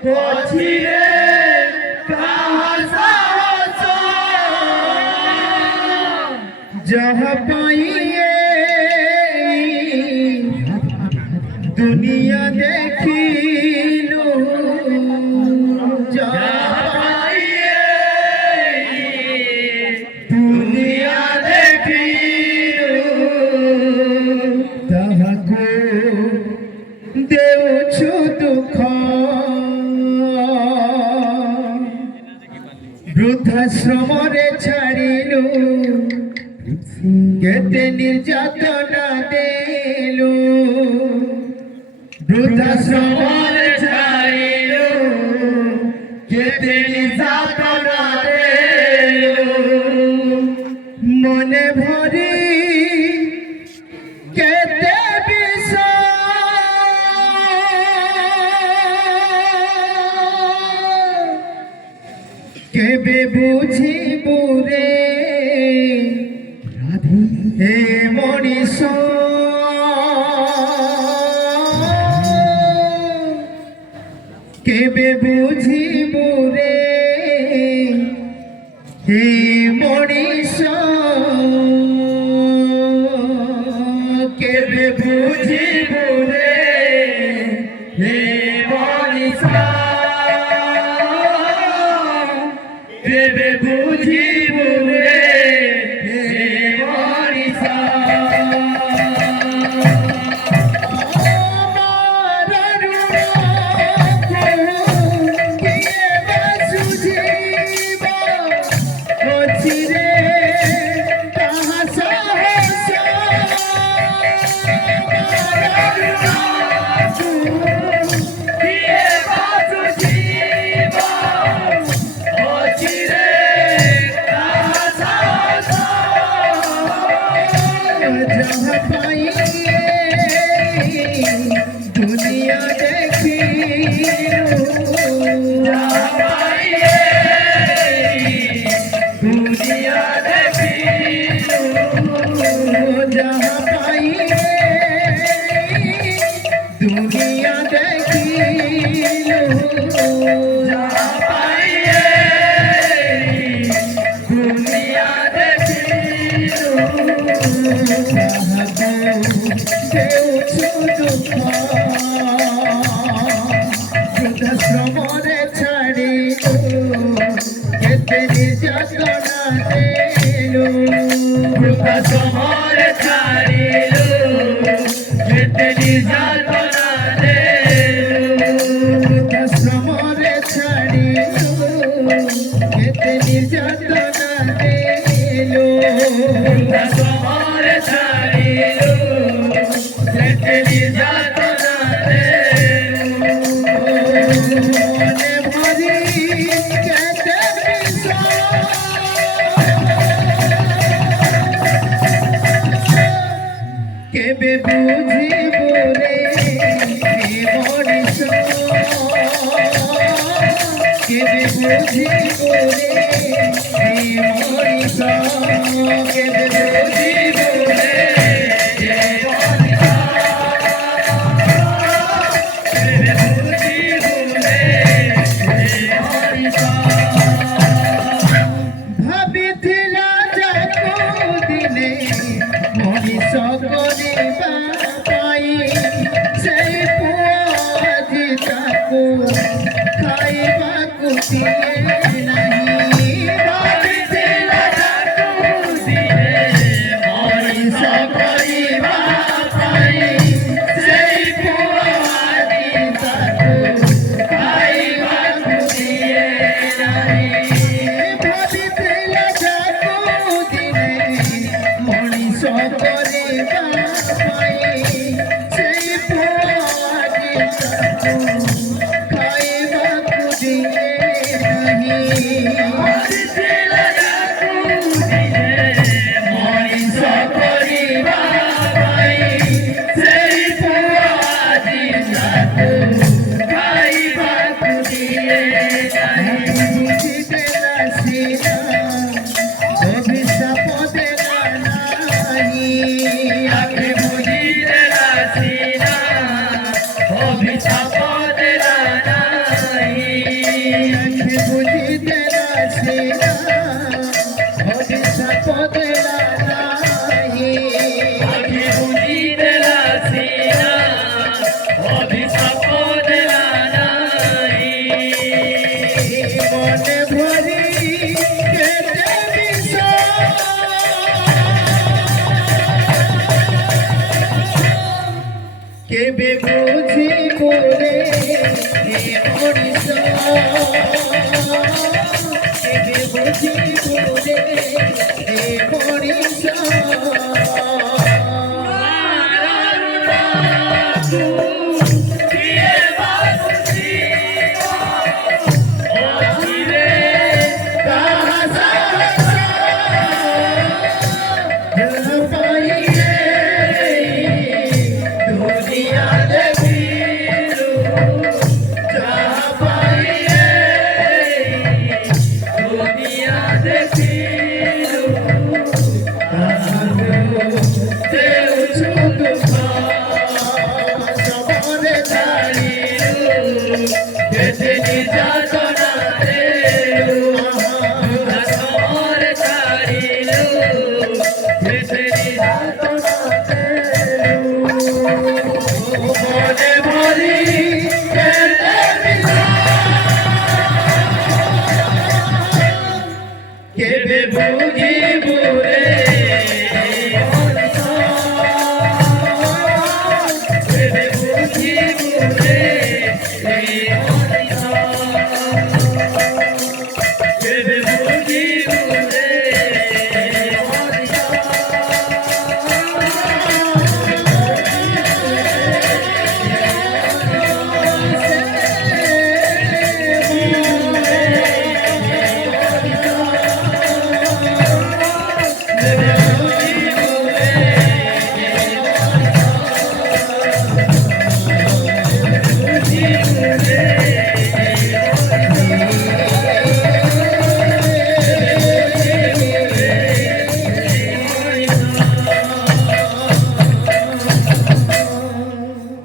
ଅଛିରେ କାହା ସାହସ ଯାହା ପାଇଁ ଦୁନିଆ ଦେଖିଲୁ ଯାହା ପାଇଁ ଦୁନିଆ ଦେଖିଲୁ ତାହାକୁ ଦେଉଛୁ ଦୁଃଖ ବୃଦ୍ଧାଶ୍ରମରେ ଛାଡ଼ିଲୁ କେତେ ନିର୍ଯାତନା ଦେଲୁ ବୃଦ୍ଧାଶ୍ରମରେ ଛାଡ଼ିଲୁ କେତେ ନିର୍ଯାତନା ଦେଲୁ ମନେ ଭରି କେତେ ବିଷ କେବେ ବୁଝିବୁ ରେ हे मनीष केबे बुझिबु रे हे मनीष केबे बुझिबु रे हे मनीष କେବେ ବୁଝିବୁ ରେ दुनिया देखिलु दुनिया देखिलु जहाँ पाइए दुनिया देखिलु जहाँ पाइए दुनिया देखिलु বৃদ্ধাশ্রমরে ছাড়িলু কেতে নির্যাতনা দেলু বৃদ্ধাশ্রমরে ছাড়িলু কেতে নির্যাতনা দেলু বৃদ্ধাশ্রমরে ছাড়িলু কেতে নির্যাতনা দেলু বৃদ্ধাশ্রমরে ছাড়িলু কেতে নির্যাতনা দেলু মনে ভরি কেতে বিষ কেবে বুঝিবু রে মনীষ কেবে বুঝিবু রে মনীষ কেবে বুঝিবু রে ভাবিଥିଲା ଯାକୁ ଦିନେ ମଣିଷ କରିବା ପାଇଁ ସେଇ ପୁଅ ଆଜି ତାକୁ ଖାଇବାକୁ ଦିଏ ନାହିଁ ଭାବିଥିଲା ଯାକୁ ଦିନେ ମଣିଷ କରିବା ପାଇଁ ସେଇ ପୁଅ ଆଜି ତାକୁ ଖାଇବାକୁ ଦିଏ ନାହିଁ ଭାବିଥିଲା ଯାକୁ ଦିନେ ମଣିଷ କରିବା ପାଇଁ ସେଇ ପୁଅ ଆଜି ତାକୁ ଖାଇବାକୁ ଦିଏ যাহা পাইলে দুনিয়া দেখিলু দেউ শুধু সবরে ছাড়িলু বেঁচে নির্যাতনা দেলু সবরে ছাড়িলু বেঁচে নির্যাতনা মনে বলি কেবে বুঝিব রে কেবে বুঝিব রে